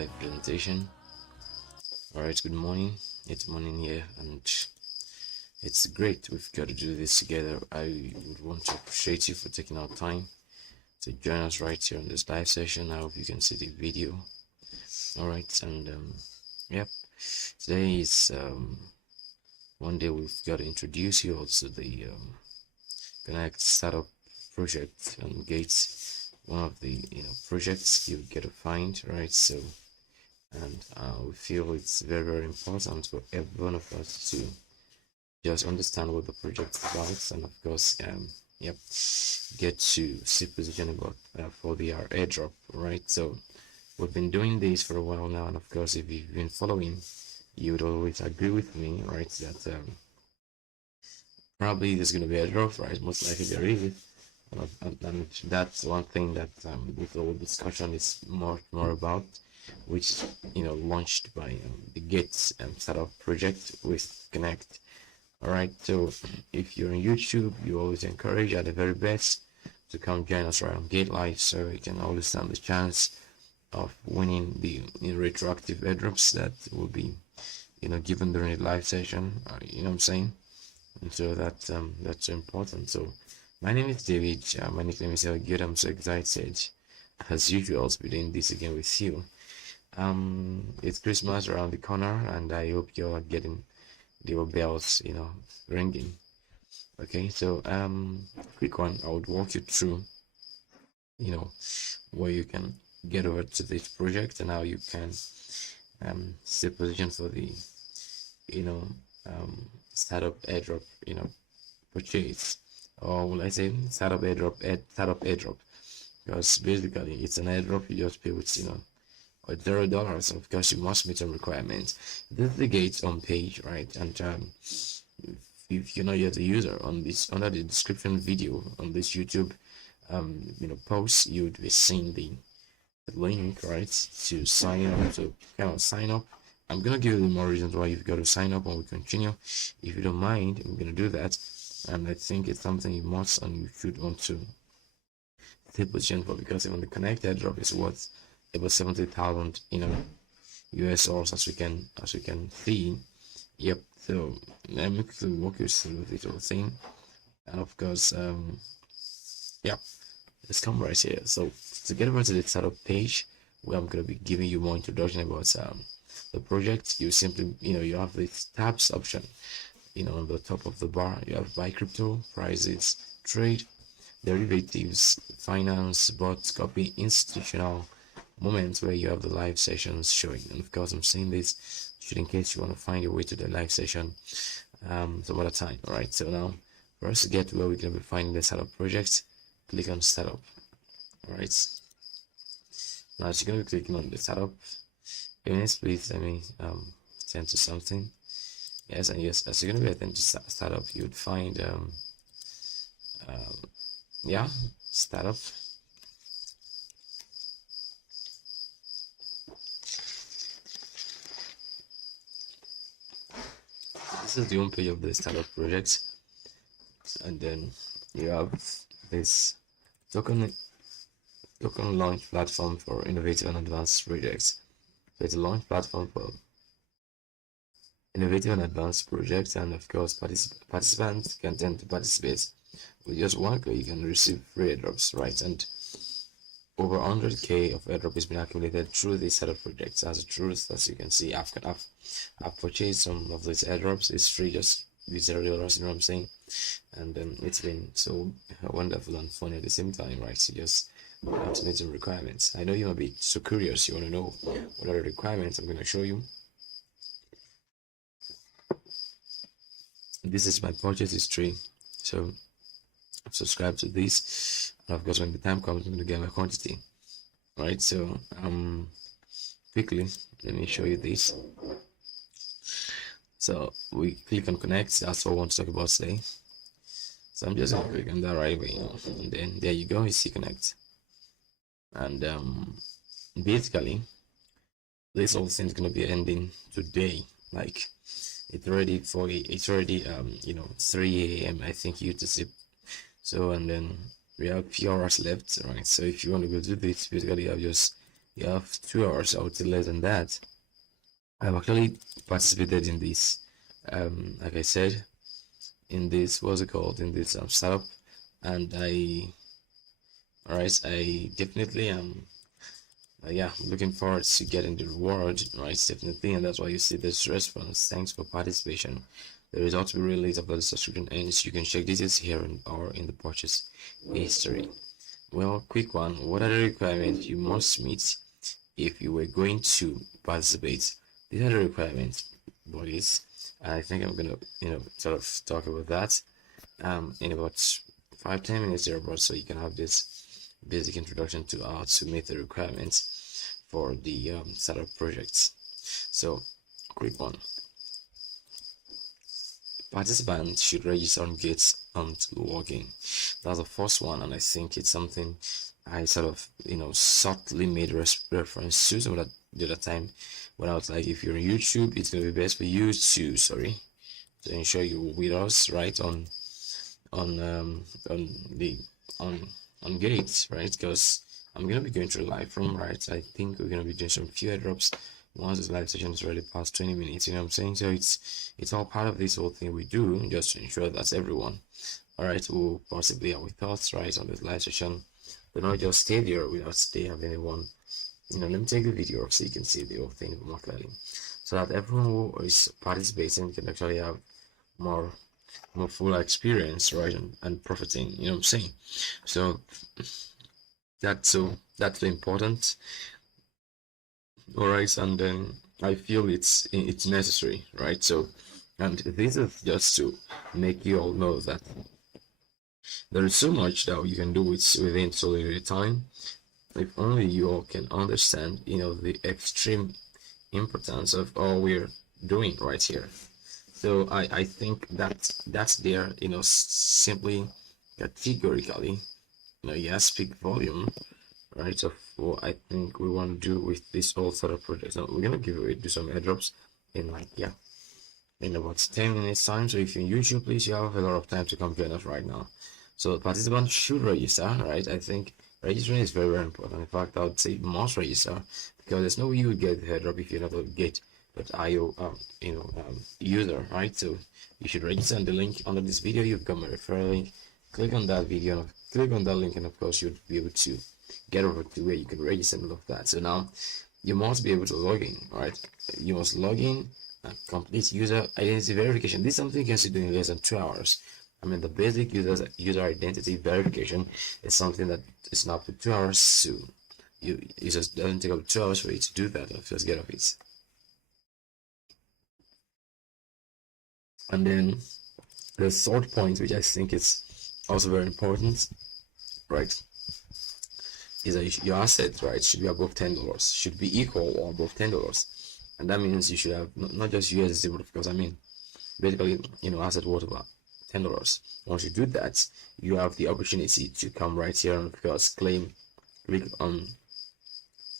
live presentation. All right, good morning. It's morning here, and it's great we've got to do this together. I would want to appreciate you for taking our time to join us right here on this live session. I hope you can see the video. All right, and yep, today is one day we've got to introduce you all to the Konnect startup project and Gates, one of the projects you get to find, right? So, and we feel it's very important for every one of us to just understand what the project is about, and of course, yep, get to see position about for the airdrop, right? So we've been doing this for a while now, and of course, if you've been following, you would always agree with me, right, that probably there's going to be a drop, right? Most likely there is, and that's one thing that this whole discussion is more about, which launched by the Gates startup project with Konnect. All right, so if you're on YouTube, you always encourage at the very best to come join us right on Gate Live, so you can always stand the chance of winning the retroactive airdrops that will be given during the live session. You know what I'm saying? And so that's important. So my name is David. My nickname is good. I'm so excited as usual to be doing this again with you. It's Christmas around the corner, and I hope you're getting the bells ringing. Okay, so quick one, I would walk you through where you can get over to this project and how you can stay positioned for the startup airdrop purchase, or will I say startup airdrop, because basically it's an airdrop. You just pay with $0, of course you must meet some requirements. This is the Gates on page, right? And if you're not yet a user, on this, under the description video on this YouTube post, you would be seeing the link, right, to sign up. So kind of sign up. I'm gonna give you more reasons why you've got to sign up when we continue. If you don't mind, I'm gonna do that, and I think it's something you must and you should want to take position for, because even the Konnect airdrop is worth about 70,000 US dollars, as we can see. Yep. So let me quickly walk you through this whole thing, and of course yeah, let's come right here. So to get over to the startup page, where I'm going to be giving you more introduction about the project, you simply you have this tabs option on the top of the bar. You have buy crypto, prices, trade, derivatives, finance, bot, copy, institutional, moments, where you have the live sessions showing. And of course I'm saying this in case you want to find your way to the live session some other time. All right, so now for us to get to where we're going to be finding the startup project, click on startup. All right, now you're going to be clicking on the startup. Yes, please let me send to something. Yes, and yes, as you're going to be attending to startup, you would find yeah, startup. This is the home page of the startup project, and then you have this token launch platform for innovative and advanced projects. So it's a launch platform for innovative and advanced projects, and of course participants can tend to participate with just one click. You can receive free airdrops, right? And over 100k of airdrop has been accumulated through this set of projects. As a truth, as you can see, I've purchased some of these airdrops. It's free, just with $0, you know what I'm saying? And it's been so wonderful and fun at the same time, right? So just have to meet some requirements. I know you might be so curious, you want to know what are the requirements. I'm going to show you. This is my purchase history, so I've subscribed to this, and of course when the time comes I'm going to get my quantity. Right, so quickly let me show you this. So we click on Konnect. That's what I want to talk about today. So I'm just going to click on that right away, and then there you go, you see Konnect. And basically this whole thing is going to be ending today. Like it's already 3 a.m. I think UTC. So and then we have few hours left, right? So if you want to go do this, basically you have just you have 2 hours, I would say less than that. I've actually participated in this, like I said, in this, what's it called, in this startup, and I definitely am. Yeah, looking forward to getting the reward, right? Definitely, and that's why you see this response. Thanks for participation. The results will be released after the subscription ends. You can check details here or in the purchase history. Well, quick one. What are the requirements you must meet if you were going to participate? These are the requirements, boys. I think I'm gonna, sort of talk about that in about 5-10 minutes thereabout, so you can have this basic introduction to how to meet the requirements for the startup projects. So, quick one. Participants should register on Gates and login. That's the first one, and I think it's something I sort of subtly made reference to some of that the other time when I was like, if you're on YouTube, it's gonna be best for you to ensure you're with us right on the on on Gates, right? Because I'm gonna be going through live from, right? I think we're gonna be doing some few airdrops once this live session is already past 20 minutes, you know what I'm saying? So it's all part of this whole thing we do just to ensure that everyone, all right, who possibly are with us, right, on this live session, do not just stay there without stay have anyone. Let me take the video so you can see the whole thing more clearly, so that everyone who is participating can actually have more full experience, right, and profiting, you know what I'm saying? So that's important. All right, and then I feel it's necessary, right? So, and this is just to make you all know that there is so much that you can do within so little time. If only you all can understand, the extreme importance of all we're doing right here. So I think that's there, simply categorically, yes, speak volume, right, of what I think we want to do with this whole sort of project. So we're gonna do some airdrops in in about 10 minutes time. So if you're in YouTube, please, you have a lot of time to come join us right now. So participants should register, right? I think registering is very, very important. In fact, I would say must register, because there's no way you would get the airdrop if you're not a Gate.io user, right? So you should register on the link under this video. You've got my referral link. Click on that video, click on that link, and of course you'll be able to get over to where you can register and all of that. So now you must be able to log in, right? You must log in and complete user identity verification. This is something you can see in less than 2 hours. I mean, the basic user identity verification is something that is not for 2 hours to it just doesn't take up 2 hours for you to do that. Just get off it. And then the third point, which I think is also very important, right, is that your assets, right, should be above $10, should be equal or above $10, and that means you should have not just USD, but because basically, asset worth about $10. Once you do that, you have the opportunity to come right here and click on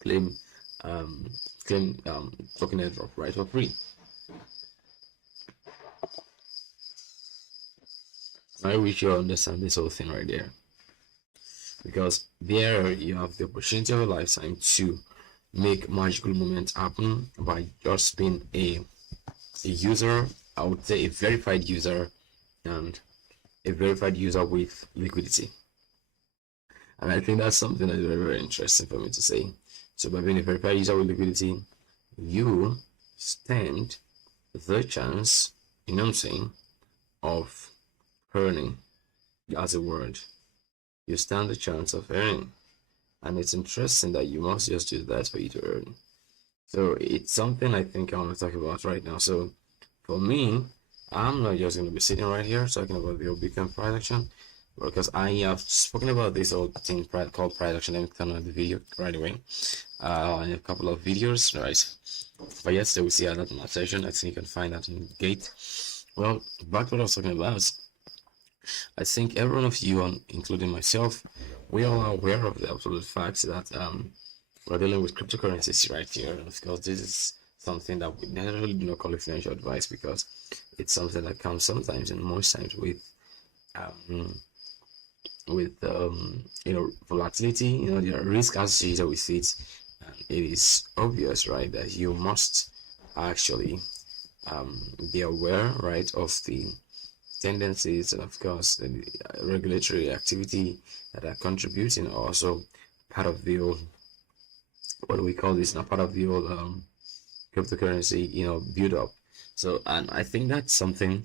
claim token airdrop, right, for free. I wish you understand this whole thing right there, because there you have the opportunity of a lifetime to make magical moments happen by just being a user. I would say a verified user, and a verified user with liquidity. And I think that's something that is very, very interesting for me to say. So by being a verified user with liquidity, you stand the chance, you know what I'm saying, of earning. As a word, you stand the chance of earning, and it's interesting that you must just do that for you to earn. So it's something I think I want to talk about right now. So for me, I'm not just going to be sitting right here talking about the Bitcoin price action, because I have spoken about this whole thing called price action. Let me turn on the video right away in a couple of videos, right? But yes, we see that in that session. I think you can find that in Gate. Well, back to what I was talking about. I think every one of you, including myself, we all are aware of the absolute fact that we're dealing with cryptocurrencies right here. And of course, this is something that we necessarily do not call it financial advice, because it's something that comes sometimes and most times with volatility. There are risks associated with it, it is obvious, right, that you must actually be aware, right, of the tendencies and of course the regulatory activity that are contributing, also part of the old, what do we call this now, part of the old cryptocurrency, build up. So, and I think that's something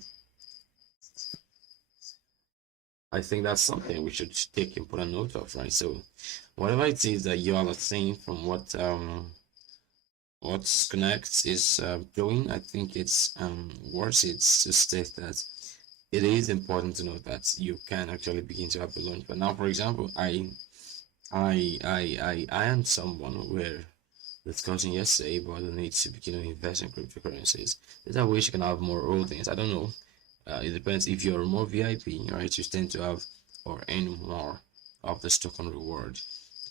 we should take important note of, right? So whatever it is that you all are saying from what Konnect is doing, I think it's worth it to state that it is important to know that you can actually begin to have a launch. But now, for example, I am someone where discussing yesterday about the need to begin to invest in cryptocurrencies. There's a way you can have more holdings. I don't know. It depends. If you're more VIP, right, you tend to have or earn more of the token reward.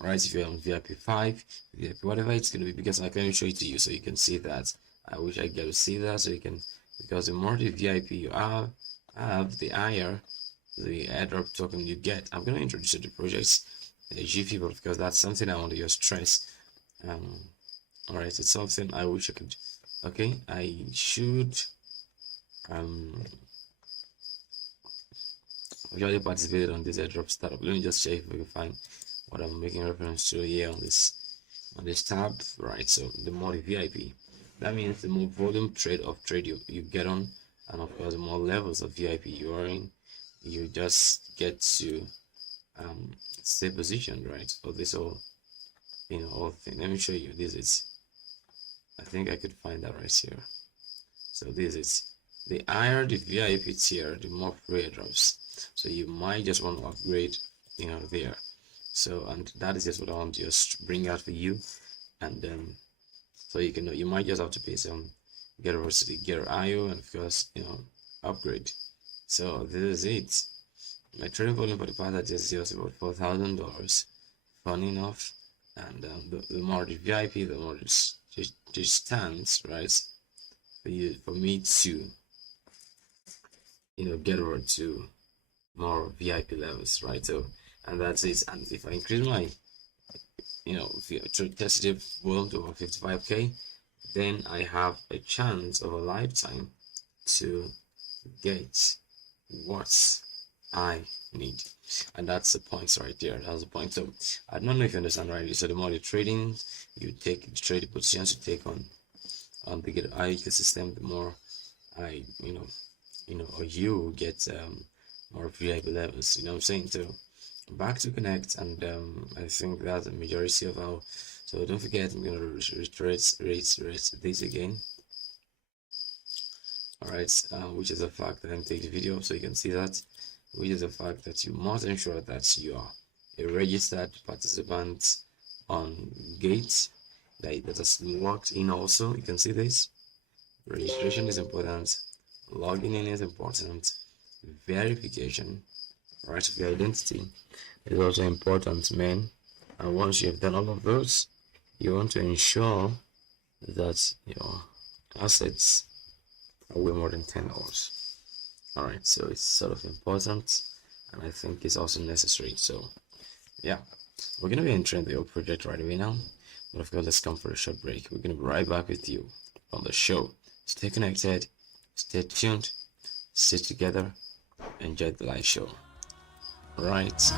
Right, if you're on VIP 5, VIP, whatever it's going to be, because I can show it to you so you can see that. I wish I get to see that so you can, because the more the VIP you have, the higher the airdrop token you get. I'm going to introduce you to projects in the GP, but because that's something I want to just stress. All right, it's something I wish I could. Okay, I should usually participated on this airdrop startup. Let me just check if we can find what I'm making reference to here on this tab. Right, so the more the VIP, that means the more volume trade you get on, and of course the more levels of VIP you are in, you just get to stay positioned, right, for this whole whole thing. Let me show you. This is, I think I could find that right here. So this is the higher the VIP tier, the more free airdrops. So you might just want to upgrade, there. So, and that is just what I want to just bring out for you. And so you might just have to pay some, get over to the get IO, and of course, upgrade. So this is it. My trading volume for the past is just about $4,000. Funny enough, and the more the VIP, the more this stands, right? For me to get over to more VIP levels, right? So, and that's it. And if I increase my tentative world over 55k, then I have a chance of a lifetime to get what I need. And that's the point right there. That's the point. So I don't know if you understand rightly. So the more the trading you take, the trading positions you take on the get ecosystem, the more I or you get more VIP levels. You know what I'm saying? So back to Konnect, and I think that's the majority of our. So don't forget, I'm gonna reiterate this again. All right, which is a fact that I'm taking the video so you can see that, which is the fact that you must ensure that you are a registered participant on Gate that is logged in. Also, you can see this. Registration is important. Logging in is important. Verification, right, of your identity is also important, man. And once you have done all of those, you want to ensure that your assets are way more than $10. All right, so it's sort of important, and I think it's also necessary. So yeah, we're gonna be entering the whole project right away now, but of course let's come for a short break. We're gonna be right back with you on the show. Stay connected, stay tuned, stay together, enjoy the live show. All right.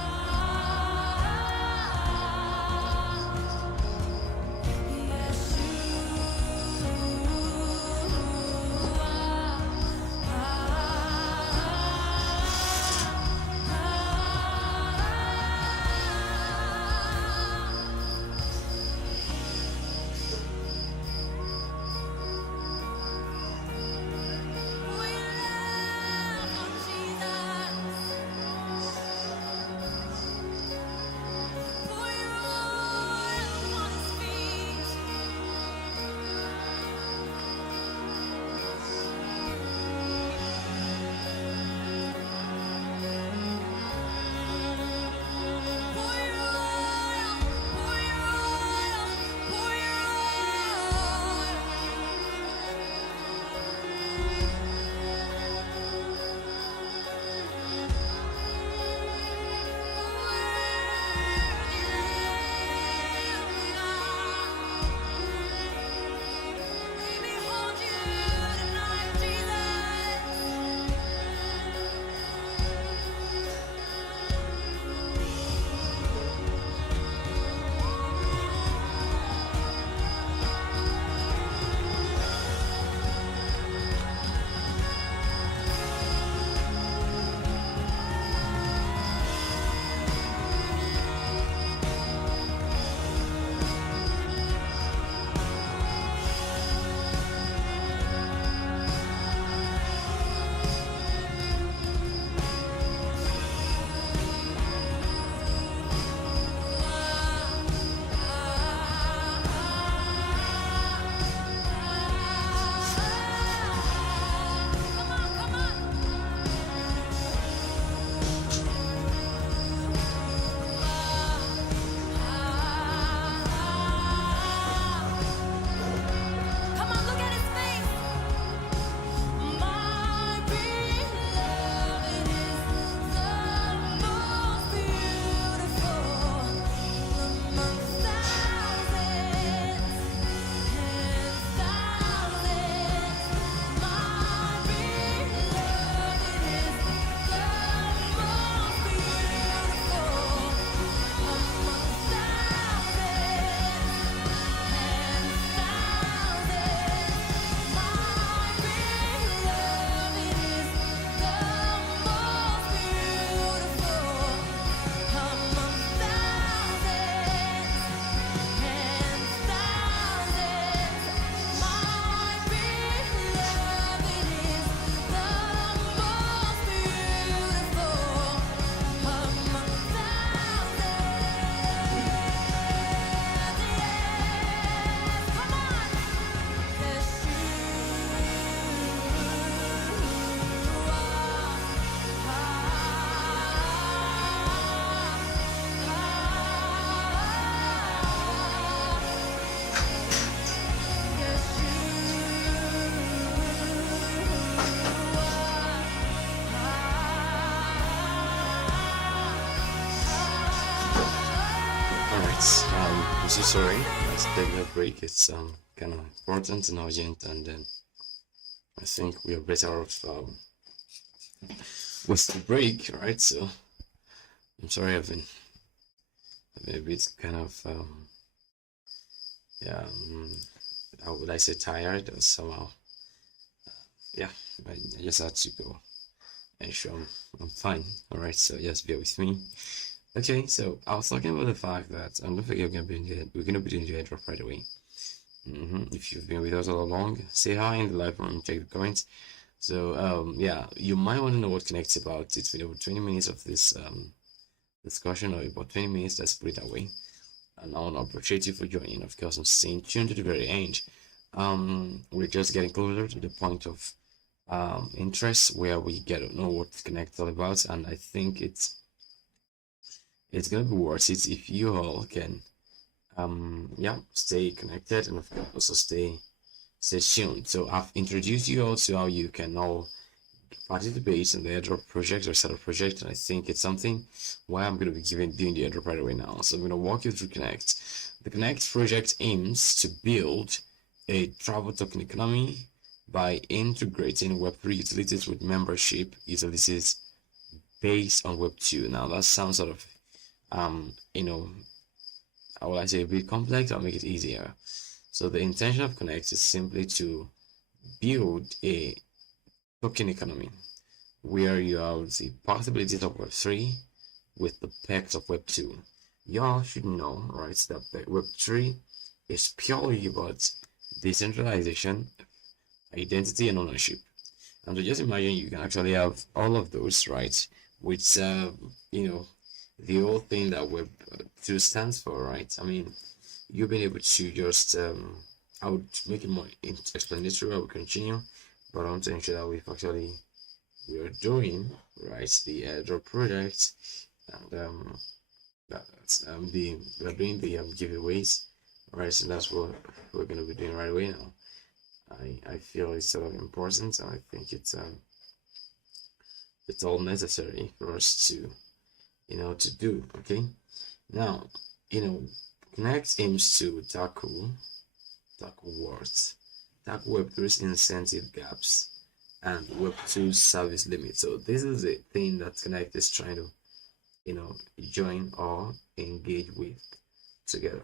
I'm so sorry. Let's take a break. It's kind of important and urgent, and then I think we are better off with the break, right? So I'm sorry, I've been a bit kind of yeah, how would I say, tired or somehow, yeah. I just had to go and show I'm fine. All right, so just bear with me. Okay, so I was talking about the fact that, and don't forget we're gonna be doing the airdrop right away. If you've been with us all along, say hi in the live room, check the comments. So yeah, you might want to know what Konnect's about. It's been over 20 minutes of this discussion, or about 20 minutes, let's put it that way. And I want to appreciate you for joining. Of course, I'm staying tuned to the very end. We're just getting closer to the point of interest where we get to know what Konnect's all about, and I think it's gonna be worth it if you all can yeah, stay connected, and of course also stay tuned. So I've introduced you all to how you can all participate in the airdrop project or set up project, and I think it's something why I'm going to be doing the airdrop right away now. So I'm going to walk you through Konnect. The Konnect project aims to build a travel token economy by integrating Web3 utilities with membership utilities based on Web2. Now that sounds sort of you know, how will I say, a bit complex. I'll make it easier. So the intention of Konnect is simply to build a token economy where you have the possibilities of Web3 with the perks of Web2. Y'all should know, right, that Web3 is purely about decentralization, identity, and ownership. And so just imagine you can actually have all of those, right, with you know, the whole thing that Web2 stands for, right? I mean, you've been able to just I would make it more explanatory. I will continue, but I want to ensure that we are doing, right, the airdrop project, and we're doing the giveaways, right? So that's what we're gonna be doing right away now. I feel it's sort of important, and I think it's all necessary for us to, you know, to do. Okay, now, you know, Konnect aims to tackle what? Tackle Web3's incentive gaps and Web2's service limits. So this is a thing that Konnect is trying to, you know, join or engage with together.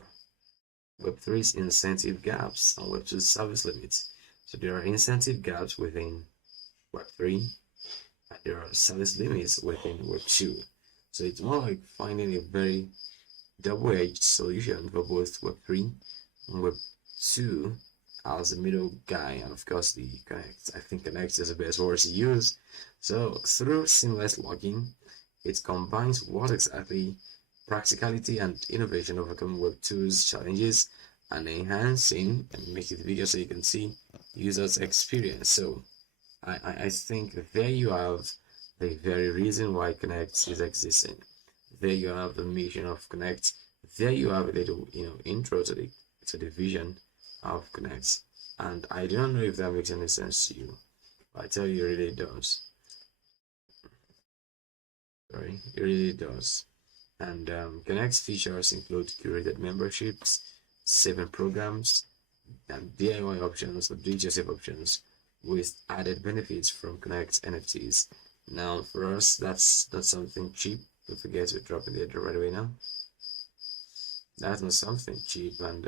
Web3's incentive gaps and Web2's service limits. So there are incentive gaps within Web3 and there are service limits within Web2. So it's more like finding a very double-edged solution for both Web3 and Web2 as a middle guy, and of course the Konnect. I think Konnect is the best word to use. So through seamless logging, it combines what exactly practicality and innovation overcoming Web2's challenges and enhancing, and make it bigger so you can see users' experience. So I think there you have the very reason why Konnect is existing. There you have the mission of Konnect. There you have a little, you know, intro to the vision of Konnect. And I do not know if that makes any sense to you, but I tell you, it really does. Sorry, it really does. And Konnect's features include curated memberships, saving programs, and DIY options or do-it-yourself options with added benefits from Konnect NFTs. Now, for us, that's not something cheap. Don't forget to drop in the airdrop right away now. That's not something cheap, and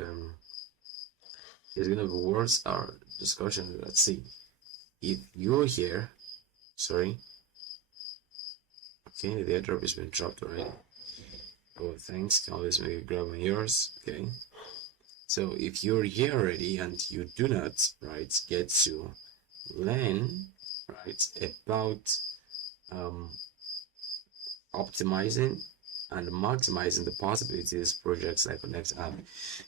it's gonna be worth our discussion. Let's see. If you're here, sorry. Okay, the airdrop has been dropped already. Oh, thanks. Can always make a grab on yours. Okay. So if you're here already and you do not, right, get to learn, right, about optimizing and maximizing the possibilities projects like Konnect have,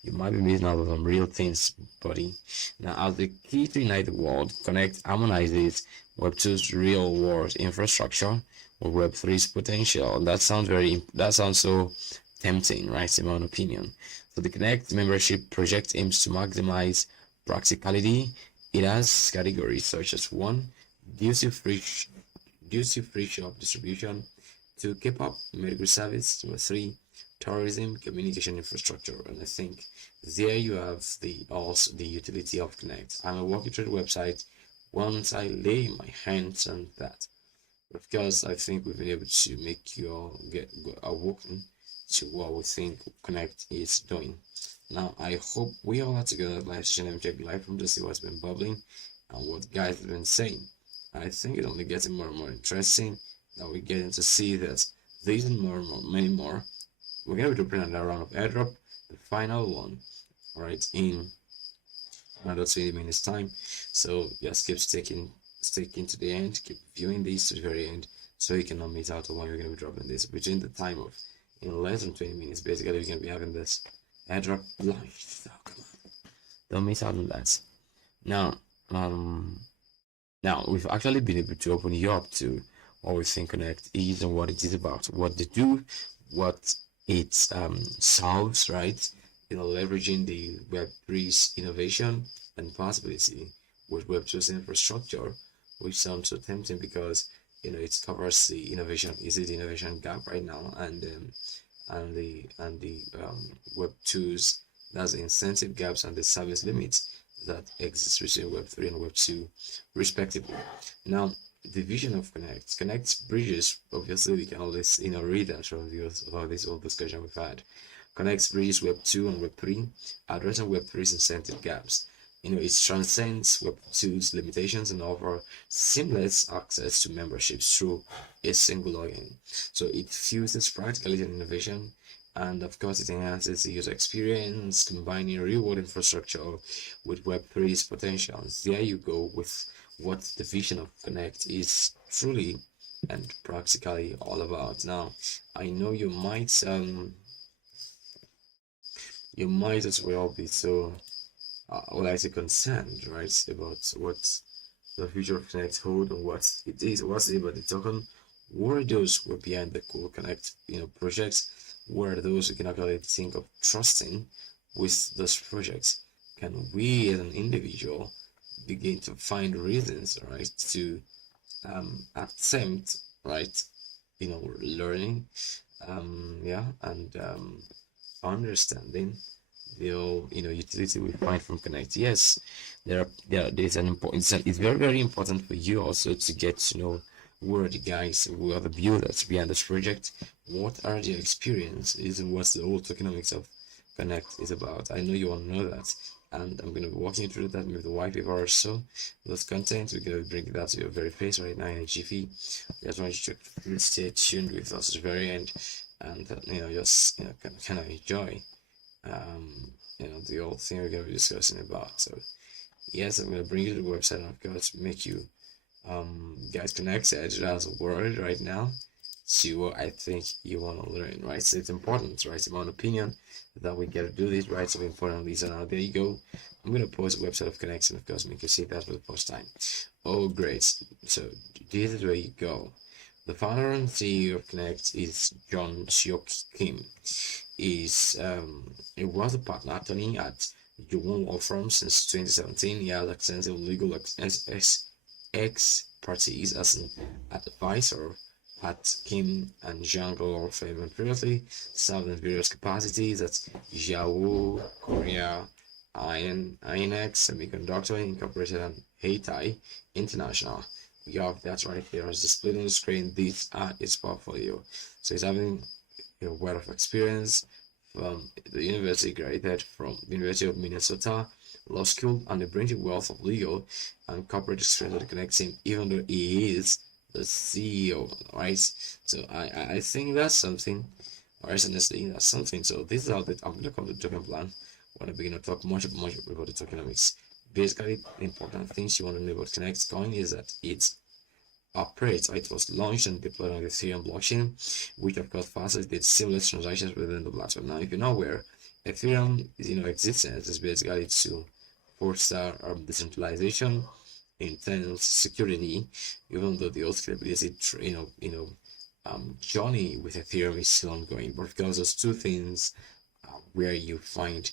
you might be missing out on some real things, buddy. Now, as the key to unite the world, Konnect harmonizes Web2's real world infrastructure with Web3's potential. That sounds so tempting, right, in my own opinion. So the Konnect membership project aims to maximize practicality. It has categories such as 1, duty-free shop distribution, 2, K-pop medical service, 3, tourism, communication infrastructure. And I think there you have also the utility of Konnect. I will walk you through the website once I lay my hands on that. Of course, I think we've been able to make you all get awoken to what we think Konnect is doing. Now, I hope we all are together live session and check live from to see what's been bubbling and what guys have been saying. I think it's only getting more and more interesting that we're getting to see that these and more, many more. We're going to be doing another round of airdrop, the final one, right, in another 20 minutes time. So just keep sticking to the end, keep viewing these to the very end, so you cannot miss out on when you're going to be dropping this between the time of in less than 20 minutes. Basically, you're going to be having this airdrop live. So come on, don't miss out on that. Now, now we've actually been able to open you up to what we think Konnect is and what it is about, what they do, what it solves, right? Leveraging the Web3's innovation and possibility with Web2's infrastructure, which sounds so tempting because it covers the innovation gap right now, and the Web2's, that's the incentive gaps and the service limits that exist between Web3 and Web2 respectively. Now, the vision of Konnect bridges, obviously we can always read that from this whole discussion we've had. Konnect bridges Web 2 and Web 3, addressing Web 3's incentive gaps. It transcends Web 2's limitations and offers seamless access to memberships through a single login. So it fuses practicality and innovation, and of course it enhances the user experience, combining reward infrastructure with Web 3's potential. There you go with what the vision of Konnect is truly and practically all about. Now, I know you might as well be so concerned, right, about what the future of Konnect hold and what it is, what's it about the token, who are those who are behind the cool Konnect projects, who are those who can actually think of trusting with those projects. Can we as an individual begin to find reasons, right, to attempt, right, learning, and understanding the utility we find from Konnect. Yes, there's an important. It's very, very important for you also to get to know who are the guys, who are the builders behind this project, what are their experiences, and what's the whole tokenomics of Konnect is about. I know you want to know that, and I'm going to be walking you through that with the white paper or so. Those contents, we're going to bring that to your very face right now in a jiffy. I just want you to stay tuned with us to the very end, and just kind of enjoy the whole thing we're going to be discussing about. So yes, I'm going to bring you to the website, and I've got to make you guys connected as a word right now to what I think you want to learn, right? So it's important, right? In my opinion, that we get to do this, right? So importantly, so now there you go. I'm going to post the website of Konnect, and of course make you see that for the first time. Oh, great. So this is where you go. The founder and CEO of Konnect is John Seok Kim. He was a partner attorney at Yuwon Law Firm since 2017. He has extensive legal expertise as an advisor at Kim and Zhang Law Firm, and previously served in various capacities at Yahoo, Korea, INX Semiconductor Incorporated, and Heitai International. You have that right there as displayed on the screen. These are its portfolio. So he's having a wealth of experience from the university, graduated from the University of Minnesota Law School, and he brings a wealth of legal and corporate experience that connects him, even though he is the CEO, right? So I think that's something, or honestly, that's something. So this is how I'm going to come to the token plan when I begin to talk much about the tokenomics. Basically, the important things you want to know about Konnect Coin is that it operates, it was launched and deployed on the Ethereum blockchain, which of course facilitates seamless transactions within the platform. Now, if you're not aware, Ethereum existence is basically to foster decentralization, intense security, even though the whole scalability journey with Ethereum is still ongoing. But because those two things where you find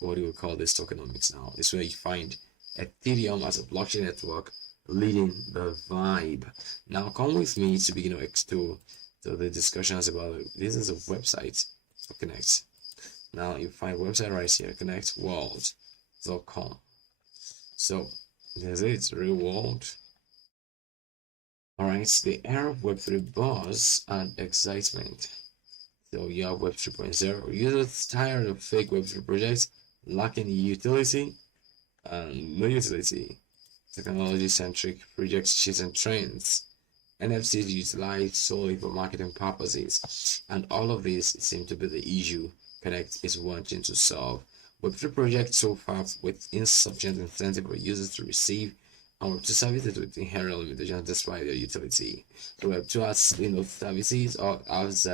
what do we call this tokenomics now? It's where you find Ethereum as a blockchain network leading the vibe. Now come with me to begin to So the discussion is about this is a website for Konnect. Now you find website right here, konnectworld.com. So there's it, real world. Alright, the era of Web3 buzz and excitement. So you have Web 3.0. Users tired of fake Web3 projects lacking utility and no utility. Technology-centric projects chasing trends. NFTs utilized solely for marketing purposes, and all of this seem to be the issue Konnect is wanting to solve. Web3 projects so far with insufficient incentive for users to receive and Web2 services with inherent limitations despite their utility. So Web2 has services or has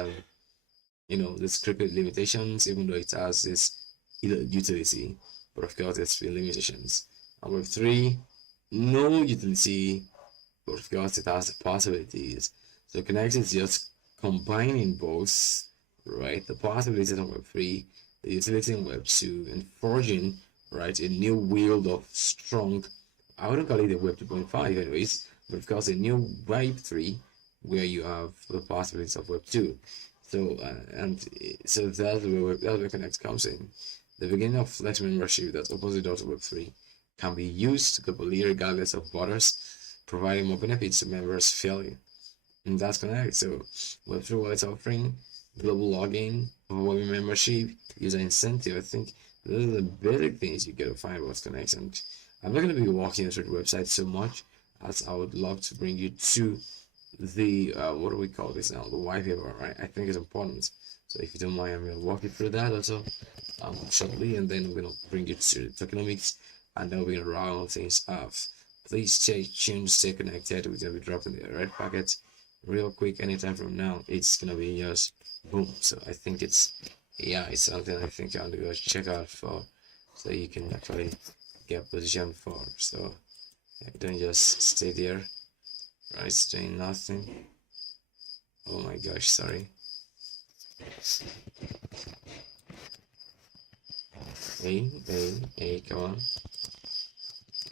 descriptive limitations, even though it has this utility, but of course there's still limitations. And Web3, no utility, but of course it has possibilities. So Konnect is just combining both, right? The possibilities in Web3, the utility in Web2, and forging, right, a new world of strong, I wouldn't call it a Web 2.5 anyways, but of course a new Web 3 where you have the possibilities of Web 2. So so that's where Konnect comes in. The beginning of Flex membership that opens the door to Web 3 can be used globally regardless of borders, providing more benefits to members fairly. And that's Konnect. So Web3 Wallet offering global login, overwhelming membership, user incentive. I think those are the basic things you get to find about Konnect. And I'm not going to be walking through the website so much as I would love to bring you to the what do we call this now, the white paper, right? I think it's important. So if you don't mind, I'm going to walk you through that also shortly, and then we're going to bring you to the tokenomics, and then we're going to round things off. Please stay tuned, stay connected. We're going to be dropping the red packet real quick anytime from now. It's going to be just boom. So I think it's something I think I'm going to go check out for, so you can actually get positioned for. So don't just stay there, right, doing nothing. Oh my gosh, sorry. Hey, come on.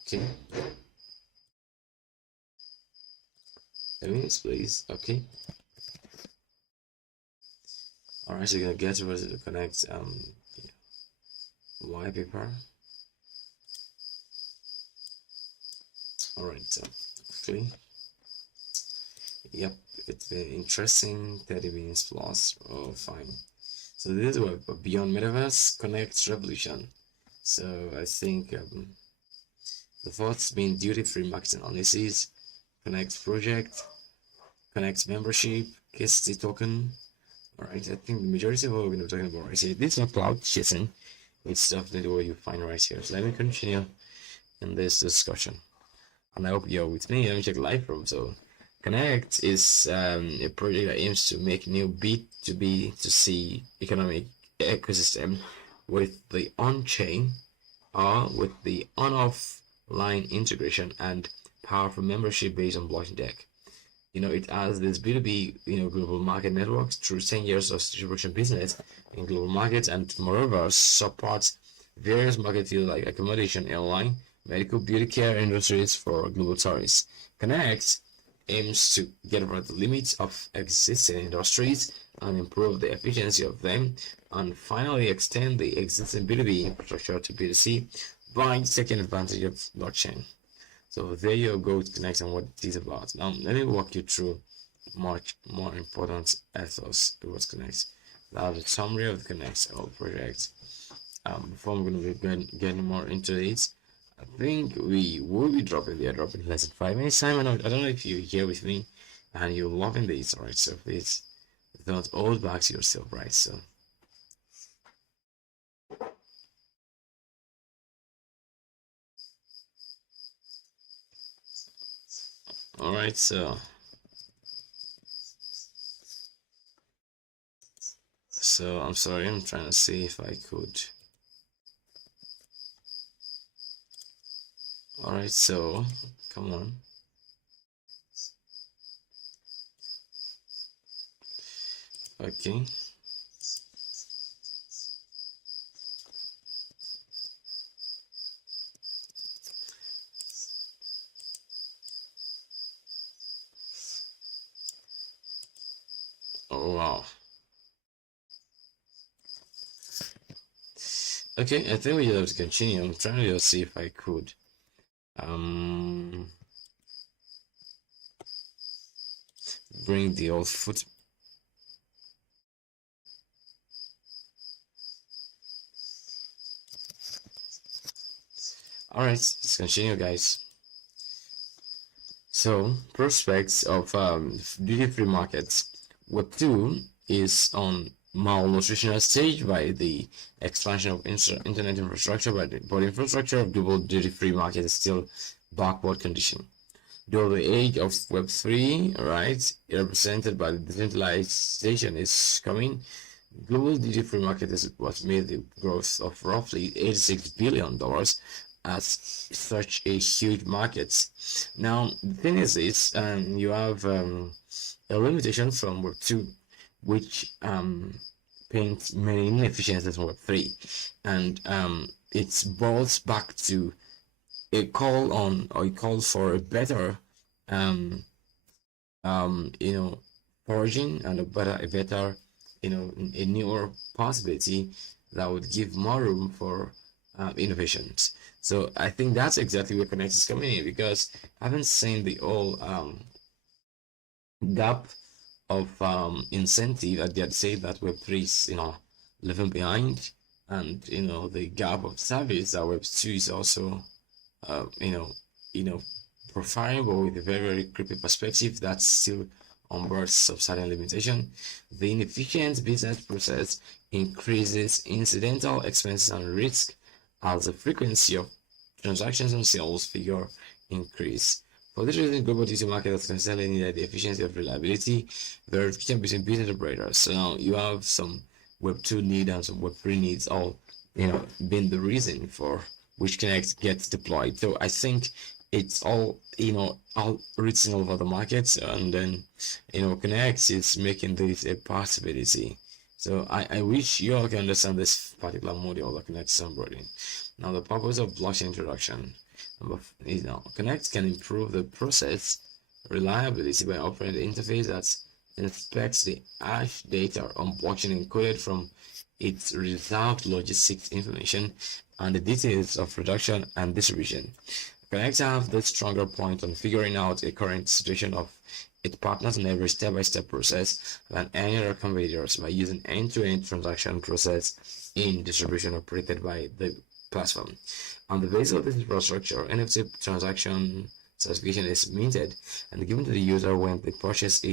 Okay. Minutes, please. Okay. Alright, so you're gonna get over to the Konnect white paper. Alright, so quickly. Yep, it's been interesting. 30 minutes plus. Oh, fine. So this is what Beyond Metaverse Konnect Revolution. So I think the thoughts being duty-free marketing analysis, Konnect project, Konnect membership, KCT token. Alright, I think the majority of what we're going to be talking about right here, this is not cloud chasing. It's definitely what you find right here. So let me continue in this discussion. And I hope you're with me. Let me check live room. So Konnect is a project that aims to make new B2B2C economic ecosystem with the on-chain or with the on-off-line integration and powerful membership based on blockchain tech. It has this B2B, global market networks through 10 years of distribution business in global markets, and moreover supports various market fields like accommodation, airline, medical, beauty care industries for global tourists. Konnect aims to get over the limits of existing industries and improve the efficiency of them, and finally extend the existing B2B infrastructure to B2C by taking advantage of blockchain. So there you go with Konnect and what it is about. Now let me walk you through much more important ethos towards Konnect. That's a summary of the Konnect whole project. Before I'm going to be getting more into it, I think we will be dropping the airdrop in less than 5 minutes time. And I don't know if you're here with me and you're loving this, alright? So please don't hold back to yourself, right? So alright, so I'm sorry, I'm trying to see if I could. Alright, so come on. Okay. Okay, I think we just have to continue. I'm trying to just see if I could um bring the old foot. All right, let's continue, guys. So, prospects of duty-free markets. Web 2 is on malnutritional stage by the expansion of internet infrastructure, but infrastructure of global duty-free market is still backward condition. Though the age of Web 3, right, represented by the decentralization is coming, global duty-free market is what made the growth of roughly $86 billion as such a huge market. Now, the thing is this, you have a limitation from Web 2, which paints many inefficiencies in Web 3, and it boils back to a call on, or a call for a better um foraging and a better a newer possibility that would give more room for innovations. So I think that's exactly where Konnect is coming in, because I haven't seen the whole gap of incentive that they say that Web3 is leaving behind, and the gap of service that Web2 is also uh, you know you know profiling, but with a very very creepy perspective that's still on board of certain limitation. The inefficient business process increases incidental expenses and risk as the frequency of transactions and sales figure increase. For this reason, global digital markets necessarily needed the efficiency of reliability, verification between business operators. So now you have some Web 2 needs and some Web 3 needs, all being the reason for which Konnect gets deployed. So I think it's all written all over the markets, and then Konnect is making this a possibility. So I wish you all can understand this particular module that Konnect is onboarding. Now, the purpose of blockchain introduction is Konnect can improve the process reliability by offering the interface that inspects the hash data on blockchain encoded from its reserved logistics information and the details of production and distribution. Konnect have the stronger point on figuring out a current situation of its partners in every step-by-step process than any other competitors by using end-to-end transaction process in distribution operated by the platform. On the basis of this infrastructure, NFT transaction certification is minted and given to the user when the purchase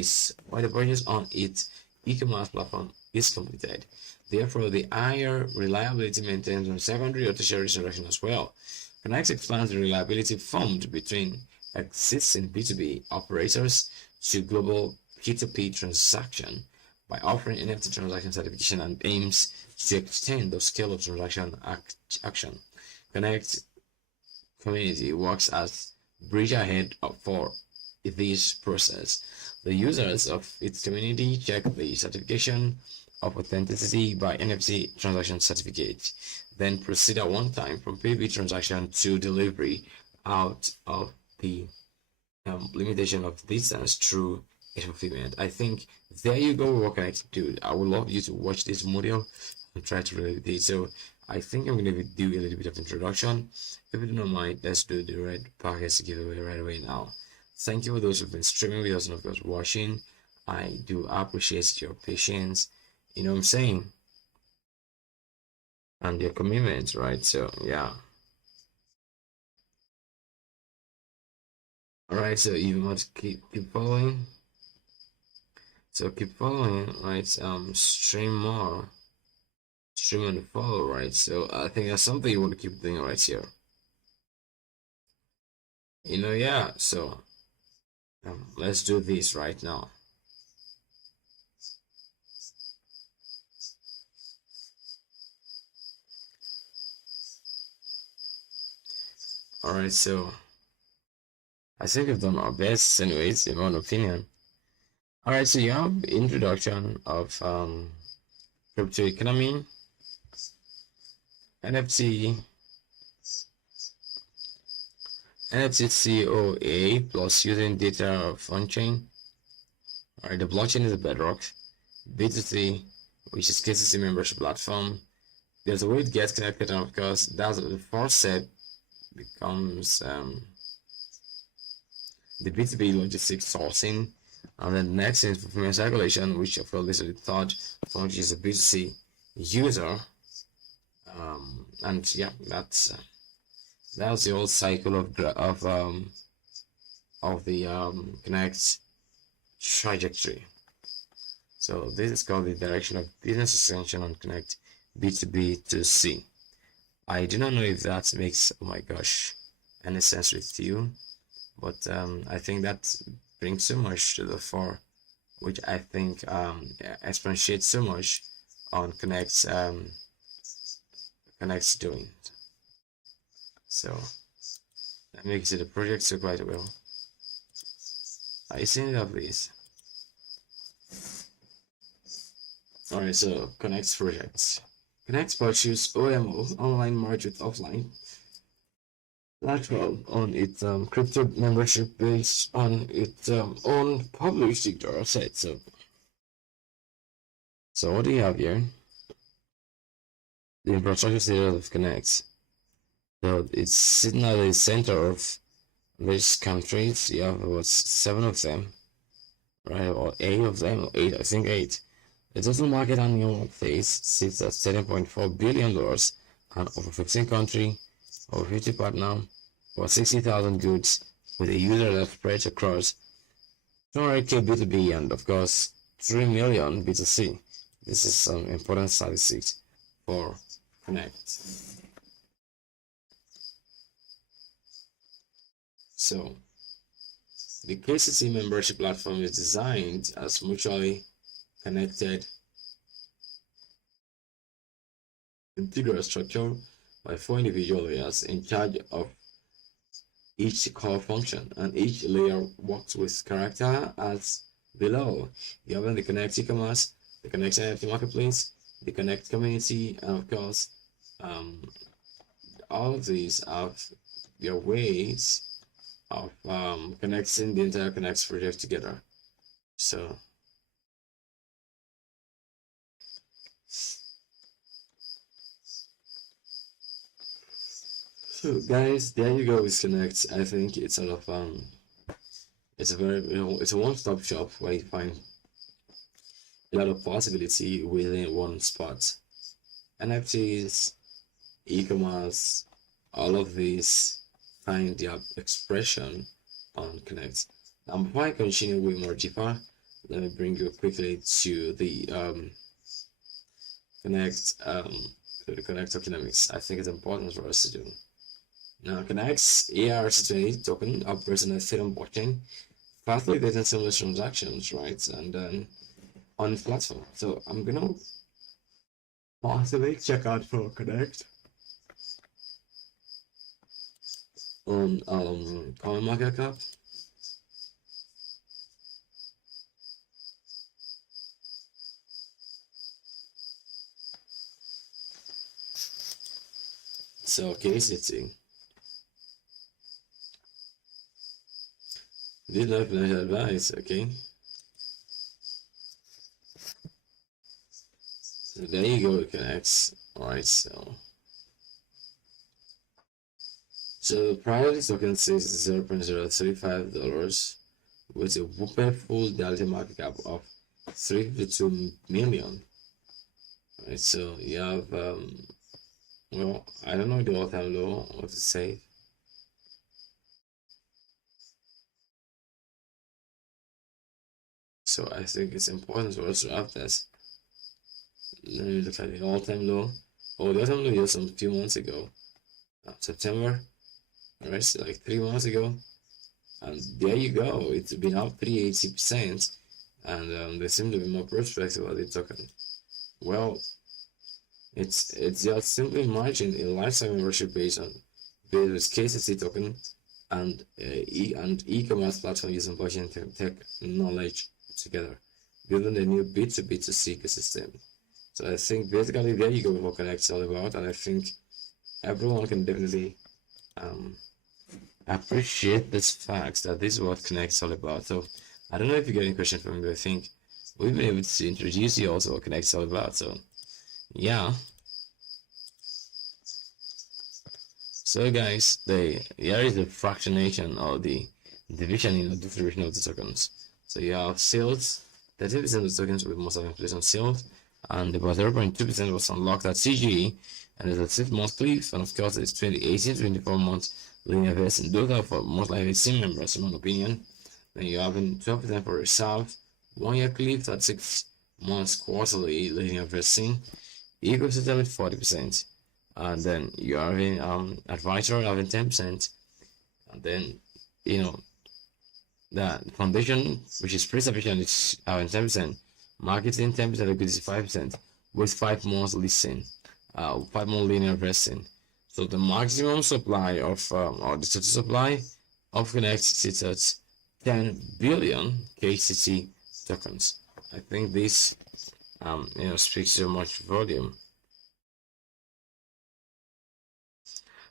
on its e-commerce platform is completed. Therefore, the higher reliability maintains on secondary or tertiary transaction as well. Konnect expands the reliability formed between existing B2B operators to global P2P transaction by offering NFT transaction certification and aims to extend the scale of transaction action. Konnect community works as bridge ahead for this process. The users of its community check the certification of authenticity by NFC transaction certificate, then proceed at one time from PayB transaction to delivery out of the limitation of distance through a fulfillment. I think there you go, what can I do? I would love you to watch this module and try to relate it. So I think I'm going to do a little bit of introduction. If you don't mind, let's do the red package giveaway right away now. Thank you for those who've been streaming with us and of course watching. I do appreciate your patience, you know what I'm saying, and your commitment, right? So yeah. All right, so you must keep following. So keep following, right? Stream more, stream and follow, right? So I think that's something you want to keep doing right here. Yeah. So let's do this right now. All right, so I think we've done our best, anyways, in my own opinion. All right, so you have introduction of crypto economy, NFT, NFT COA plus using data of on-chain. All right, the blockchain is a bedrock. B2C, which is KCT membership platform. there's a way it gets connected, and of course that's the first step becomes the B2B logistics sourcing, and then the next is performance regulation, which of course is the third one, which is a B2C user. And yeah, that's the whole cycle of the Konnect trajectory. So this is called the direction of business extension on Konnect B2B to C. I do not know if that makes, oh my gosh, any sense with you, but I think that brings so much to the fore, which I think expatiates so much on Konnect's doing. So that makes it a project so quite well. Are you seeing that, please? Alright, so Konnect's projects. Konnect pursues OMO, online merge with offline platform, on its crypto membership based on its own published data set. So what do you have here? The infrastructure status of Konnect. So it's sitting at the center of these countries. You have about 7 of them, right? Or 8 of them, or 8, I think 8. The total market annual phase sits at $7.4 billion, and over 15 countries, over 50 partners, over 60,000 goods, with a user that spreads across 200k B2B and of course 3 million B2C. This is some important statistics for Konnect. So the KCT membership platform is designed as mutually connected integral structure by 4 individual layers in charge of each core function, and each layer works with character as below. You have the Konnect e-commerce, the Konnect NFT marketplace, the Konnect community, and of course all of these have their ways of connecting the entire Konnect project together. So guys, there you go with Konnect. I think it's sort of it's a very, it's a one-stop shop where you find a lot of possibility within one spot. NFTs, e-commerce, all of these find their expression on Konnect. Now before I continue way more deeper, let me bring you quickly to the Konnect tokenomics. I think it's important for us to do. Now, Konnekt's ERC20 token operates on a Ethereum blockchain, facilitating similar transactions, right? And then on its platform. So I'm gonna possibly check out for Konnect on CoinMarketCap. So KCT. This is not financial advice, okay? So there you go, it connects. Alright, so priority token says $0.035 with a whooping full daily market cap of 352 million. Alright, so you have well, I don't know the all-time low, what to say. So I think it's important for us to have this. Let me look at the all-time low. Oh, the all-time low was some few months ago, September. Alright, so like 3 months ago, and there you go. It's been up 380%, and they seem to be more prospective about the token. Well, it's just simply merging a lifetime membership based with KCT token and e-commerce platform using blockchain tech knowledge together, building a new B2B2C ecosystem. So I think basically there you go what Konnect's all about, and I think everyone can definitely appreciate this fact that this is what Konnect's all about. So I don't know if you get any question from me, but I think we've been able to introduce you also what Konnect's all about. So yeah. So guys, here is the fractionation or the division in the distribution of the tokens. So you have sales, 30% of the tokens will be most of placed on sales, and about 0.2% was unlocked at CGE, and there's a 6-month cliff, and of course it's 2018 24 months linear vesting. Those are for most likely team members, in my opinion. Then you have 12% for reserve, 1-year cliff at 6 months quarterly linear vesting, ecosystem with 40%, and then you are having advisor having 10%, and then the foundation, which is pre-sufficient, is having 10%, marketing 10%, liquidity 5%, with 5 months listing, 5 more linear vesting. So the maximum supply of or the total supply of Konnect sits at 10 billion KCT tokens. I think this speaks so much volume.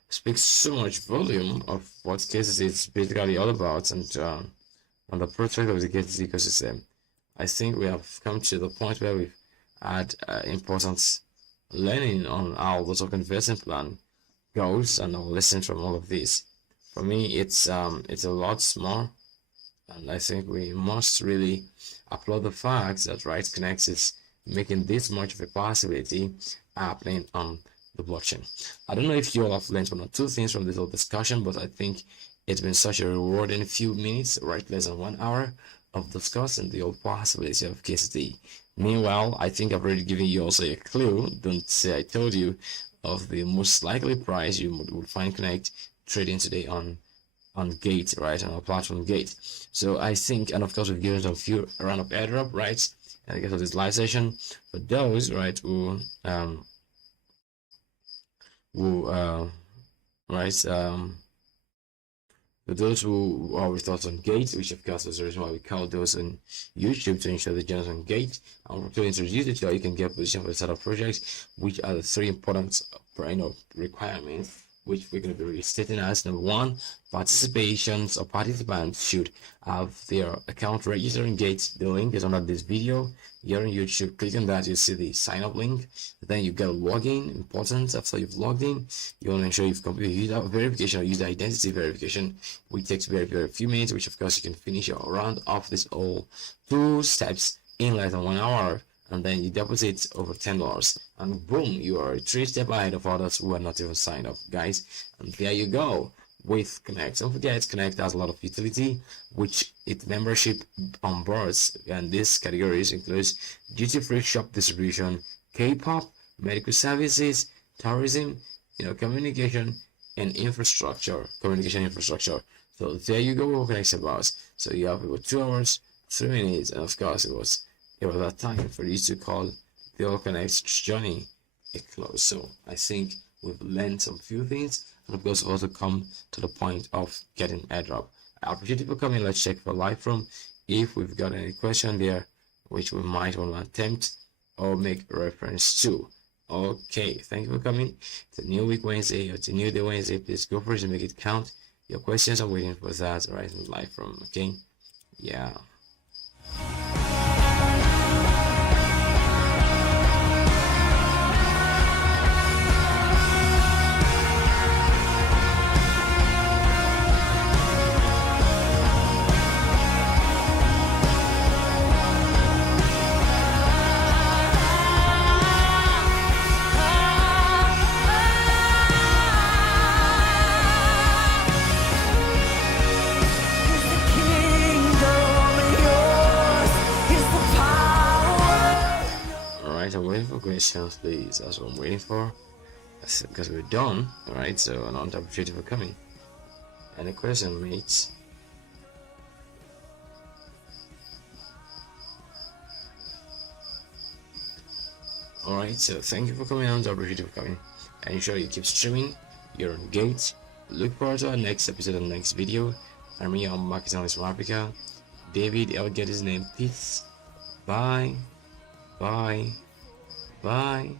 Speaks so much volume of what KCT is basically all about, and on the prospect of the KCT ecosystem. I think we have come to the point where we've had important learning on how the token vesting plan goes, and I'll listen from all of this. For me, it's a lot more, and I think we must really applaud the fact that Konnect is making this much of a possibility happening on the blockchain. I don't know if you all have learned 1 or 2 things from this whole discussion, but I think it's been such a rewarding few minutes, less than 1 hour of discussing the whole possibility of KCT. Meanwhile, I think I've already given you also a clue, don't say I told you, of the most likely price you would find Konnect trading today on Gate, on our platform Gate. So I think, and of course we've given some few round of airdrop, and I guess of this live session for those for those who are with us on Gate, which of course is the reason why we call those on YouTube to ensure the join on Gate. And to introduce it to you, you can get position for the startup projects, which are the 3 important requirements, which we're going to be restating as. Number 1, participations or participants should have their account registered in Gate. The link is under this video here on YouTube. Click on that, you see the sign up link. Then you get a login. Important, after you've logged in, you want to ensure you've completed user verification or user identity verification, which takes very few minutes, which of course you can finish your round of this all 2 steps in less than 1 hour. And then you deposit over $10, and boom, you are 3 steps ahead of others who are not even signed up, guys. And there you go with Konnect. Don't forget, Konnect has a lot of utility, which its membership onboards, and these categories includes duty-free shop distribution, K-pop, medical services, tourism, communication and infrastructure, communication infrastructure. So there you go what Konnect about. So you have about 2 hours, 3 minutes, and of course it was that time for you to call the Konnect journey a close. So I think we've learned some few things, and of course also come to the point of getting airdrop. I appreciate you for coming. Let's check for live room if we've got any question there which we might want to attempt or make reference to. Okay, thank you for coming. It's a new week Wednesday, it's a new day Wednesday. Please go for it and make it count. Your questions are waiting for that in live room. Okay, yeah. I'm waiting for questions, please. That's what I'm waiting for, because we're done. All right, so I don't appreciate you for coming. Any question, mates? All right, so thank you for coming. I don't appreciate you for coming, and ensure you keep streaming. You're on Gate. Look forward to our next episode and next video. I'm your marketing analyst from Africa, David. I'll get his name. Peace. Bye. Bye. Bye.